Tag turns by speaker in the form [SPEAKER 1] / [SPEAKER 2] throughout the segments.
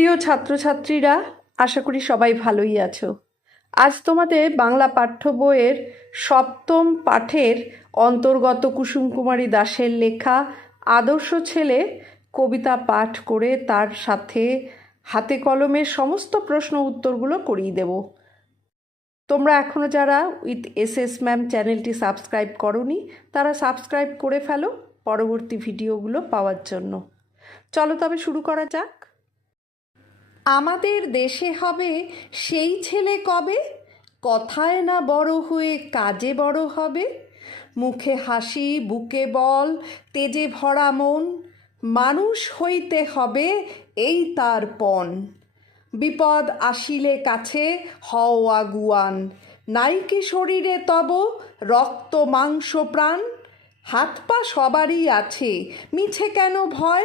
[SPEAKER 1] প্রিয় ছাত্রছাত্রীরা, আশা করি সবাই ভালোই আছো। আজ তোমাদের বাংলা পাঠ্য বইয়ের সপ্তম পাঠের অন্তর্গত কুসুম কুমারী দাসের লেখা আদর্শ ছেলে কবিতা পাঠ করে তার সাথে হাতে কলমের সমস্ত প্রশ্ন উত্তরগুলো করিয়ে দেব। তোমরা এখনও যারা উইথ এস এস ম্যাম চ্যানেলটি সাবস্ক্রাইব করনি, তারা সাবস্ক্রাইব করে ফেলো পরবর্তী ভিডিওগুলো পাওয়ার জন্য। চলো তবে শুরু করা যাক। আমাদের দেশে হবে সেই ছেলে কবে? কথায় না বড় হয়ে কাজে বড় হবে? মুখে হাসি, বুকে বল, তেজে ভরা মন, মানুষ হইতে হবে এই তার পণ। বিপদ আসিলে কাছে হও আগুয়ান, নাইকি শরীরে তব রক্ত মাংস প্রাণ। হাত পা সবারই আছে, মিছে কেন ভয়?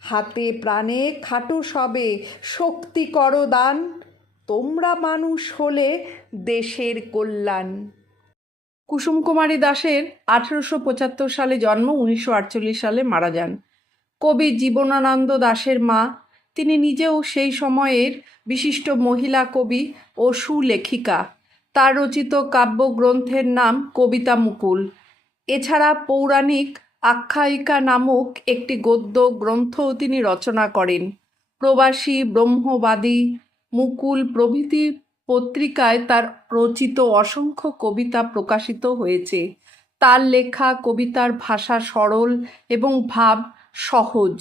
[SPEAKER 1] হাতে প্রাণে খাটো সবে শক্তি করো দান, তোমরা মানুষ হলে দেশের কল্যাণ। কুসুম কুমারী দাসের আঠেরোশো পঁচাত্তর সালে জন্ম, উনিশশো আটচল্লিশ সালে মারা যান। কবি জীবনানন্দ দাশের মা, তিনি নিজেও সেই সময়ের বিশিষ্ট মহিলা কবি ও সুলেখিকা। তার রচিত কাব্যগ্রন্থের নাম কবিতা মুকুল। এছাড়া পৌরাণিক আখ্যায়িকা নামক একটি গদ্য গ্রন্থও তিনি রচনা করেন। প্রবাসী, ব্রহ্মবাদী, মুকুল প্রভৃতি পত্রিকায় তার রচিত অসংখ্য কবিতা প্রকাশিত হয়েছে। তার লেখা, কবিতার ভাষা সরল এবং ভাব সহজ।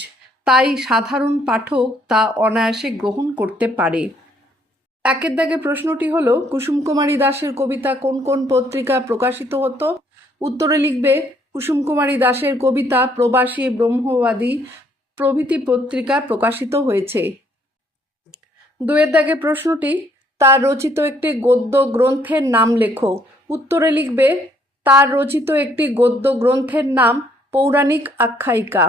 [SPEAKER 1] তাই সাধারণ পাঠক তা অনায়াসে গ্রহণ করতে পারে। একের দাগে প্রশ্নটি হলো কুসুম কুমারী দাসের কবিতা কোন কোন পত্রিকা প্রকাশিত হতো? উত্তরে লিখবে কুসুম কুমারী দাসের কবিতা প্রবাসী ব্রহ্মবাদী প্রভৃতি পত্রিকা প্রকাশিত হয়েছে। দুয়ের দাগে প্রশ্নটি, তার রচিত একটি গদ্য গ্রন্থের নাম লেখো। উত্তরে লিখবে, তার রচিত একটি গদ্য গ্রন্থের নাম পৌরাণিক আখ্যায়িকা।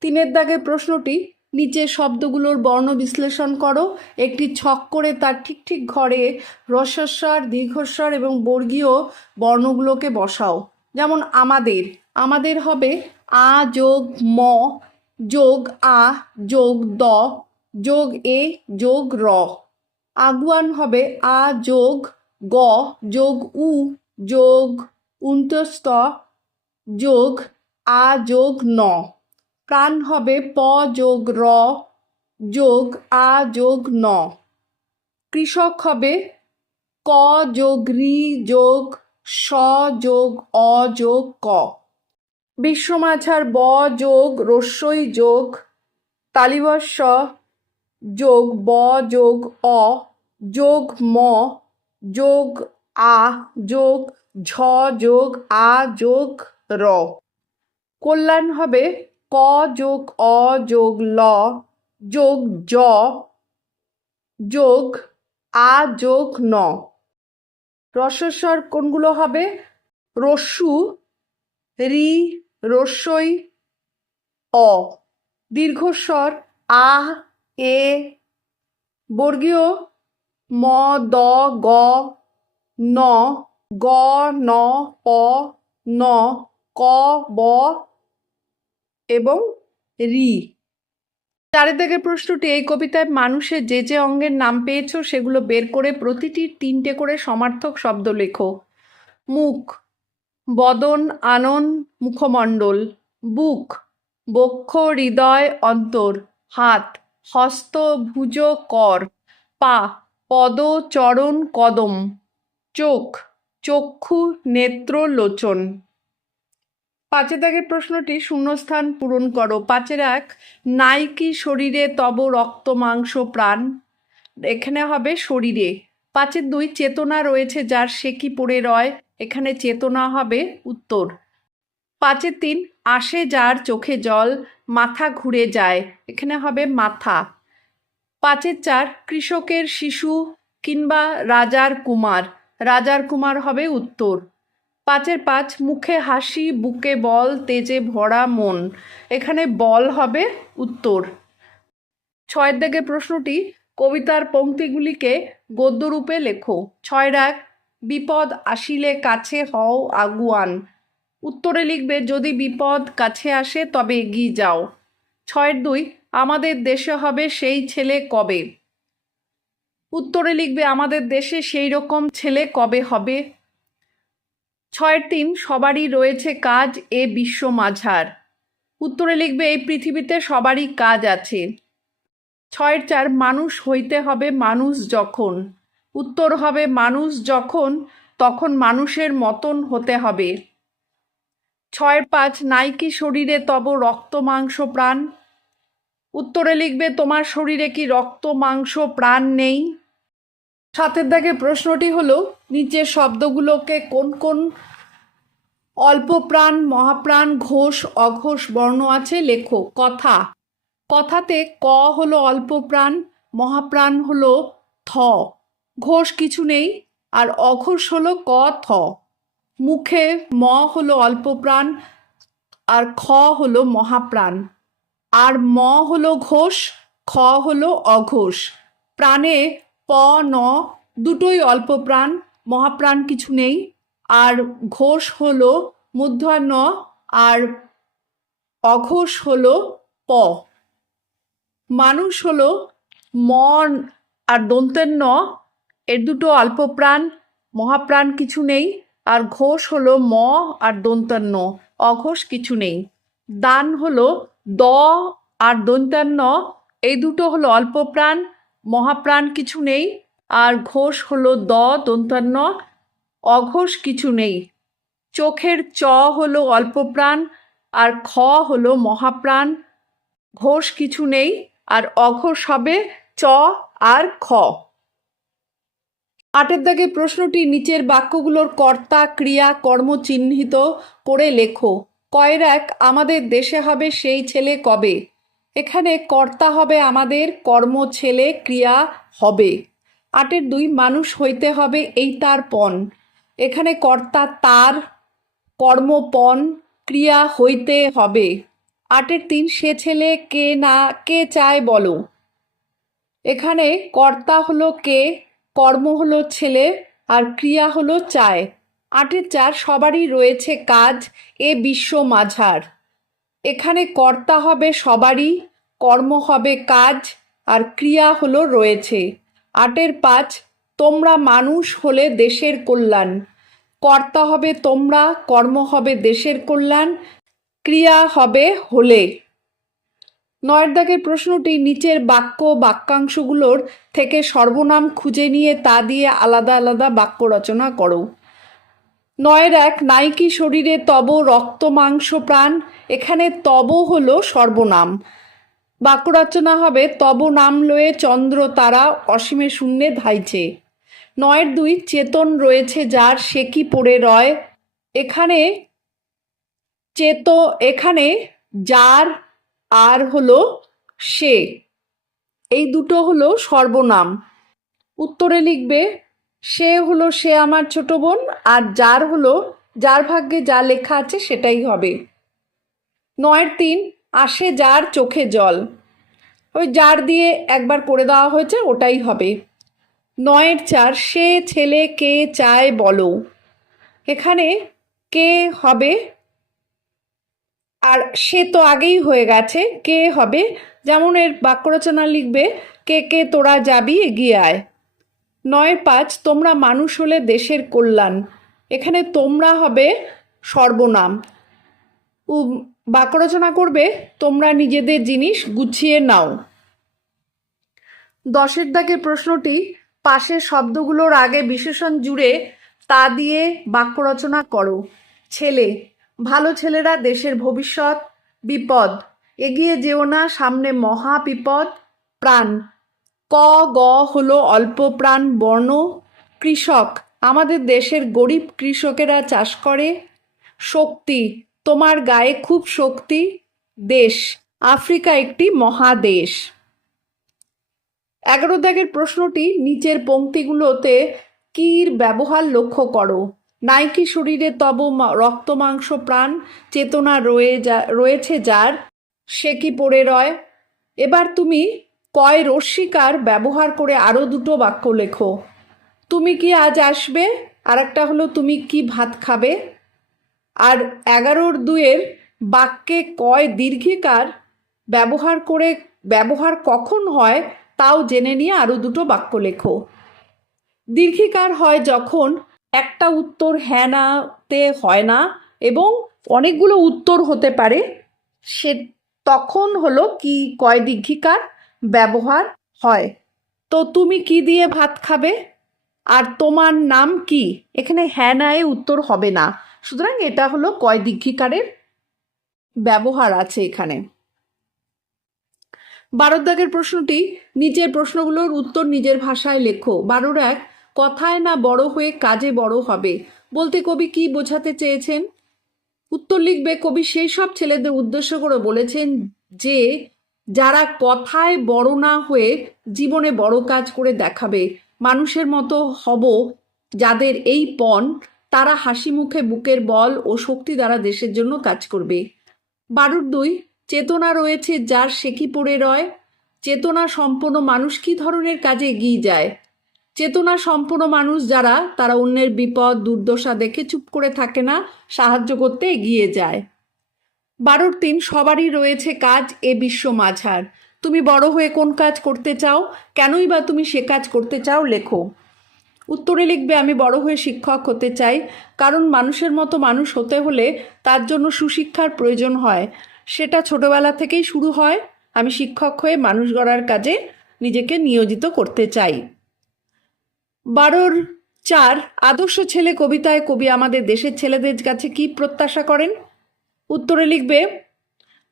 [SPEAKER 1] তিনের দাগে প্রশ্নটি নিচের শব্দগুলোর বর্ণ বিশ্লেষণ করো। একটি ছক করে তার ঠিক ঠিক ঘরে রসস্বর, দীর্ঘস্বর এবং বর্গীয় বর্ণগুলোকে বসাও। যেমন আমাদের আমাদের হবে আ যোগ ম, যোগ আ, যোগ দ, যোগ এ, যোগ র। আগুয়ান হবে আ যোগ গ, যোগ উ, যোগ উন্তস্ত যোগ আ, যোগ ন। প্রাণ হবে প যোগ র, যোগ আ, যোগ ন। কৃষক হবে ক যোগ রি যোগ স যোগ, অ যোগ, ক। বিশ্বমাঝার ব যোগ, রস্যই যোগ তালিবস্য যোগ, ব যোগ, অ, যোগ, ম, যোগ, আ, যোগ, ঝ যোগ, আ যোগ, র। কল্যাণ হবে ক যোগ, অ যোগ, ল, যোগ, জ, যোগ, আ যোগ, ন। রস্বস্বর কোনগুলো হবে? রস্যু, রি, রস্যই, অ। দীর্ঘস্বর, আ, এ। বর্গীয় ম, দ, গ, ন গ, ন, প, ন, ক, ব এবং রি। দিকের প্রশ্নটি, এই কবিতায় মানুষের যে যে অঙ্গের নাম পেয়েছ, সেগুলো বের করে প্রতিটির তিনটে করে সমার্থক শব্দ লেখো। মুখ, বদন, আনন, মুখমণ্ডল। বুক, বক্ষ, হৃদয়, অন্তর। হাত, হস্ত, ভুজ, কর। পা, পদ, চরণ, কদম। চোখ, চক্ষু, নেত্র, লোচন। পাঁচের দাগের প্রশ্নটি শূন্যস্থান পূরণ করো। পাঁচের এক নাইকি শরীরে তব রক্ত মাংস প্রাণ। এখানে হবে শরীরে। পাঁচের দুই, চেতনা রয়েছে যার সে কি পড়ে রয়? এখানে চেতনা হবে উত্তর। পাঁচের তিন, আসে যার চোখে জল, মাথা ঘুরে যায়। এখানে হবে মাথা। পাঁচের চার, কৃষকের শিশু কিংবা রাজার কুমার। রাজার কুমার হবে উত্তর। পাঁচের পাঁচ, মুখে হাসি, বুকে বল, তেজে ভরা মন। এখানে বল হবে উত্তর। ছয়ের দিকে প্রশ্নটি, কবিতার পংক্তিগুলিকে গদ্যরূপে লেখো। ছয় রাগ, বিপদ আসিলে কাছে হও আগুয়ান। উত্তরে লিখবে, যদি বিপদ কাছে আসে তবে এগিয়ে যাও। ছয়ের দুই, আমাদের দেশে হবে সেই ছেলে কবে? উত্তরে লিখবে, আমাদের দেশে সেই রকম ছেলে কবে হবে? ছয়ের তিন, সবারই রয়েছে কাজ এ বিশ্ব মাঝার। উত্তরে লিখবে, এই পৃথিবীতে সবারই কাজ আছে। ছয়ের চার, মানুষ হইতে হবে মানুষ যখন। উত্তর হবে, মানুষ যখন, তখন মানুষের মতন হতে হবে। ছয়ের পাঁচ নাইকি শরীরে তব রক্ত মাংস প্রাণ? উত্তরে লিখবে, তোমার শরীরে কি রক্ত মাংস প্রাণ নেই? সাতের দাগে প্রশ্নটি হলো, নিচের শব্দগুলোকে কোন কোন অল্প প্রাণ, মহাপ্রাণ, ঘোষ, অঘোষ, বর্ণ আছে? লেখো, কথা। কথাতে ক হলো অল্প প্রাণ, মহাপ্রাণ হলো থ। ঘোষ কিছু নেই, আর অঘোষ হলো ক, থ। মুখে ম হলো অল্প প্রাণ, আর খ হলো মহাপ্রাণ। আর ম হলো ঘোষ, খ হলো অঘোষ। প্রাণে প, ন দুটোই অল্প প্রাণ, মহাপ্রাণ কিছু নেই। আর ঘোষ হলো মূর্ধন্য আর অঘোষ হলো প। মানুষ হলো ম, আর দন্তের ন, এর দুটো অল্প প্রাণ, মহাপ্রাণ কিছু নেই। আর ঘোষ হলো ম, আর দন্তান্ন অঘোষ কিছু নেই। দান হলো দ, আর দন্তান্ন এই দুটো হলো অল্প প্রাণ মহাপ্রাণ কিছু নেই, আর ঘোষ হলো দ দন্তান্ন অঘোষ কিছু নেই। চোখের চ হলো অল্পপ্রাণ, আর খ হলো মহাপ্রাণ। ঘোষ কিছু নেই, আর অঘোষ হবে চ আর খ। আটের দাগে প্রশ্নটি নিচের বাক্যগুলোর কর্তা, ক্রিয়া, কর্ম চিহ্নিত করে লেখো। কয়ের এক, আমাদের দেশে হবে সেই ছেলে কবে? এখানে কর্তা হবে আমাদের, কর্ম, ছেলে, ক্রিয়া হবে। আটের দুই, মানুষ হইতে হবে এই তার পণ। এখানে কর্তা তার কর্মপণ ক্রিয়া হইতে হবে। আটের তিন, সে ছেলে কে না, কে চায় বলো? এখানে কর্তা হলো কে, কর্ম হলো ছেলে, আর ক্রিয়া হলো চায়। আটের চার, সবারই রয়েছে কাজ, এ বিশ্ব মাঝার। এখানে কর্তা হবে সবারই, কর্ম হবে কাজ, আর ক্রিয়া হলো রয়েছে। আটের পাঁচ, তোমরা মানুষ হলে দেশের কল্যাণ। কর্তা হবে তোমরা, কর্ম হবে দেশের কল্যাণ, ক্রিয়া হবে হলে। নয়ের দাগের প্রশ্নটি নিচের বাক্য বাক্যাংশগুলোর থেকে সর্বনাম খুঁজে নিয়ে তা দিয়ে আলাদা আলাদা বাক্য রচনা করো। নয়ের এক নাইকি শরীরে তব রক্ত মাংস প্রাণ, এখানে তব হলো সর্বনাম। বাক্য রচনা হবে, তব নাম লয়ে চন্দ্র তারা অসীমে শূন্যে ধাইছে। নয়ের দুই চেতন রয়েছে যার, সে কি পড়ে রয়? এখানে চেত, এখানে যার, আর হলো সে। এই দুটো হলো সর্বনাম। উত্তরে লিখবে সে হলো সে আমার ছোট বোন আর যার হলো, যার ভাগ্যে যা লেখা আছে সেটাই হবে। নয়ের তিন, আসে যার চোখে জল। ওই যার দিয়ে একবার করে দেওয়া হয়েছে, ওটাই হবে। নয়ের চার, সে ছেলে কে চায় বলো। এখানে কে হবে? আর সে তো আগেই হয়ে গেছে, কে হবে? যেমন এর বাক্য রচনা লিখবে, কে কে তোরা যাবি এগিয়ে আয়। নয় পাঁচ, তোমরা মানুষ হলে দেশের কল্যাণ। এখানে তোমরা হবে সর্বনাম। বাক্য রচনা করবে, তোমরা নিজেদের জিনিস গুছিয়ে নাও। দশের দাগের প্রশ্নটি, পাশের শব্দগুলোর আগে বিশেষণ জুড়ে তা দিয়ে বাক্য রচনা করো। ছেলে, ভালো ছেলেরা দেশের ভবিষ্যৎ, বিপদ। এগিয়ে যেও না সামনে মহা বিপদ প্রাণ। ক, গ হলো অল্প প্রাণ বর্ণ। কৃষক, আমাদের দেশের গরিব কৃষকেরা চাষ করে। শক্তি, তোমার গায়ে খুব শক্তি। দেশ, আফ্রিকা একটি মহাদেশ। এগারো দাগের প্রশ্নটি নিচের পংক্তিগুলোতে কির ব্যবহার লক্ষ্য করো। নাইকি শরীরে তব রক্ত মাংস প্রাণ, চেতনা রয়ে যা, রয়েছে যার, সে কি পড়ে রয়? এবার তুমি কয় রশ্মিকার ব্যবহার করে আরও দুটো বাক্য লেখো। তুমি কি আজ আসবে? আর একটা হলো, তুমি কি ভাত খাবে? আর এগারোর দুয়ের বাক্যে কয় দীর্ঘিকার ব্যবহার করে, ব্যবহার কখন হয় তাও জেনে নিয়ে আরও দুটো বাক্য লেখো। দীর্ঘিকার হয় যখন একটা উত্তর হ্যাঁ নাতে হয় না এবং অনেকগুলো উত্তর হতে পারে, সে তখন হলো কি কয় দীর্ঘিকার? ব্যবহার হয়। তো তুমি কি দিয়ে ভাত খাবে? আর তোমার নাম কি? এখানে হ্যাঁ না উত্তর হবে না। সুতরাং এটা হলো কয় দীর্ঘিকারের ব্যবহার আছে এখানে। বারোর দাগের প্রশ্নটি, নিচের প্রশ্নগুলোর উত্তর নিজের ভাষায় লেখো। বারোর এক, কথায় না বড় হয়ে কাজে বড় হবে। বলতে কবি কি বোঝাতে চেয়েছেন? উত্তর লিখবে কবি সেই সব ছেলেদের উদ্দেশ্য করে বলেছেন যে যারা কথায় বড় না হয়ে জীবনে বড় কাজ করে দেখাবে, মানুষের মতো হব যাদের এই পণ তারা হাসি মুখে বুকের বল ও শক্তি দ্বারা দেশের জন্য কাজ করবে। বারুর দুই, চেতনা রয়েছে যার সে কি পড়ে রয়? চেতনা সম্পন্ন মানুষ কি ধরনের কাজে এগিয়ে যায়? চেতনা সম্পন্ন মানুষ যারা, তারা অন্যের বিপদ, দুর্দশা দেখে চুপ করে থাকে না, সাহায্য করতে এগিয়ে যায়। বারোর তিন সবারই রয়েছে কাজ এ বিশ্ব মাঝার। তুমি বড় হয়ে কোন কাজ করতে চাও? কেনই বা তুমি সে কাজ করতে চাও? লেখো। উত্তরে লিখবে, আমি বড় হয়ে শিক্ষক হতে চাই। কারণ মানুষের মতো মানুষ হতে হলে তার জন্য সুশিক্ষার প্রয়োজন হয়। সেটা ছোটবেলা থেকেই শুরু হয়। আমি শিক্ষক হয়ে মানুষ গড়ার কাজে নিজেকে নিয়োজিত করতে চাই। বারোর চার, আদর্শ ছেলে কবিতায় কবি আমাদের দেশের ছেলেদের কাছে কি প্রত্যাশা করেন? উত্তরে লিখবে,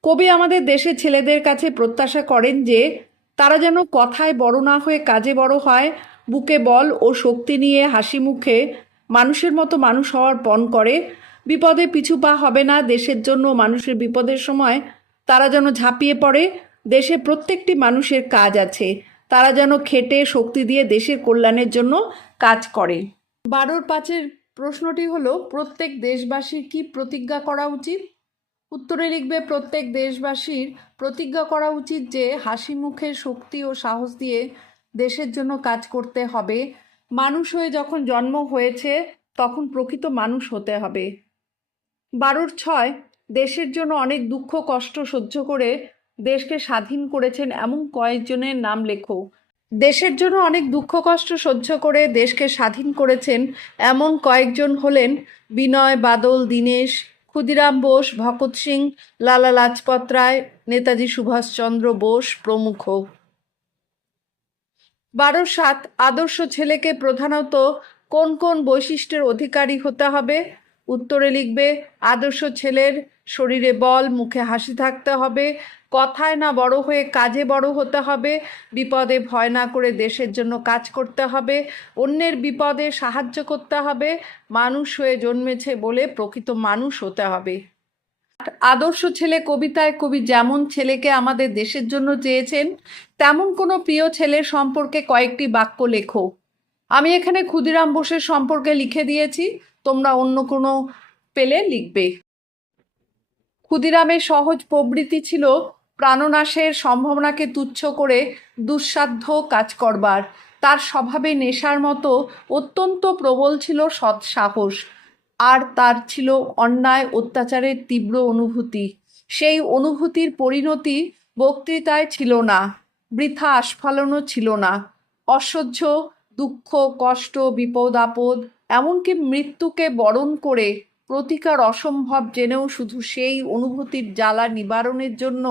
[SPEAKER 1] কবি আমাদের দেশের ছেলেদের কাছে প্রত্যাশা করেন যে, তারা যেন কথায় বড় না হয়ে কাজে বড় হয়, বুকে বল ও শক্তি নিয়ে হাসি মুখে মানুষের মতো মানুষ হওয়ার পণ করে। বিপদে পিছু পা হবে না দেশের জন্য মানুষের বিপদের সময়। তারা যেন ঝাঁপিয়ে পড়ে, দেশে প্রত্যেকটি মানুষের কাজ আছে। তারা যেন খেটে শক্তি দিয়ে দেশের কল্যাণের জন্য কাজ করে। বারোর পাঁচের প্রশ্নটি হলো, প্রত্যেক দেশবাসীর কি প্রতিজ্ঞা করা উচিত? উত্তরে লিখবে, প্রত্যেক দেশবাসীর প্রতিজ্ঞা করা উচিত যে হাসি মুখে শক্তি ও সাহস দিয়ে দেশের জন্য কাজ করতে হবে। মানুষ হয়ে যখন জন্ম হয়েছে, তখন প্রকৃত মানুষ হতে হবে বারোর ছয়, দেশের জন্য অনেক দুঃখ, কষ্ট সহ্য করে দেশকে স্বাধীন করেছেন এমন কয়েকজনের নাম লেখো। দেশের জন্য অনেক দুঃখ, কষ্ট সহ্য করে দেশকে স্বাধীন করেছেন এমন কয়েকজন হলেন বিনয়, বাদল, দীনেশ ক্ষুদিরাম বোস, ভকত সিং, লালা লাজপত রায়, নেতাজি সুভাষচন্দ্র বোস প্রমুখ। বারো সাত, আদর্শ ছেলেকে প্রধানত কোন কোন বৈশিষ্ট্যের অধিকারী হতে হবে? উত্তরে লিখবে, আদর্শ ছেলের শরীরে বল, মুখে হাসি থাকতে হবে, কথায় না বড় হয়ে কাজে বড় হতে হবে, বিপদে ভয় না করে দেশের জন্য কাজ করতে হবে, অন্যের বিপদে সাহায্য করতে হবে, মানুষ হয়ে জন্মেছে বলে প্রকৃত মানুষ হতে হবে। আদর্শ ছেলে কবিতায় কবি যেমন ছেলেকে আমাদের দেশের জন্য চেয়েছেন, তেমন কোনো প্রিয় ছেলে সম্পর্কে কয়েকটি বাক্য লেখো। আমি এখানে ক্ষুদিরাম বোসের সম্পর্কে লিখে দিয়েছি তোমরা অন্য কোনো পেলে লিখবে। ক্ষুদিরামের সহজ প্রবৃত্তি ছিল প্রাণনাশের সম্ভাবনাকে তুচ্ছ করে দুঃসাধ্য কাজ করবার। তার স্বভাবে নেশার মতো অত্যন্ত প্রবল ছিল সৎ সাহস, আর তার ছিল অন্যায় অত্যাচারের তীব্র অনুভূতি। সেই অনুভূতির পরিণতি বক্তৃতায় ছিল না, বৃথা আস্ফালনও ছিল না। অসহ্য দুঃখ, কষ্ট, বিপদ, আপদ এমনকি মৃত্যুকে বরণ করে প্রতিকার অসম্ভব জেনেও শুধু সেই অনুভূতির জ্বালা নিবারণের জন্য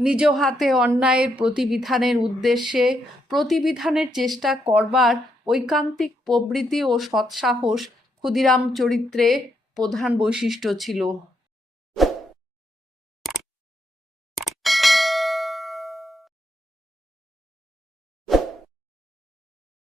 [SPEAKER 1] নিজ হাতে অন্যায়ের প্রতিবিধানের উদ্দেশ্যে প্রতিবিধানের চেষ্টা করবার ঐকান্তিক প্রবৃতি ও সৎসাহস ক্ষুদিরাম চরিত্রে প্রধান বৈশিষ্ট্য ছিল।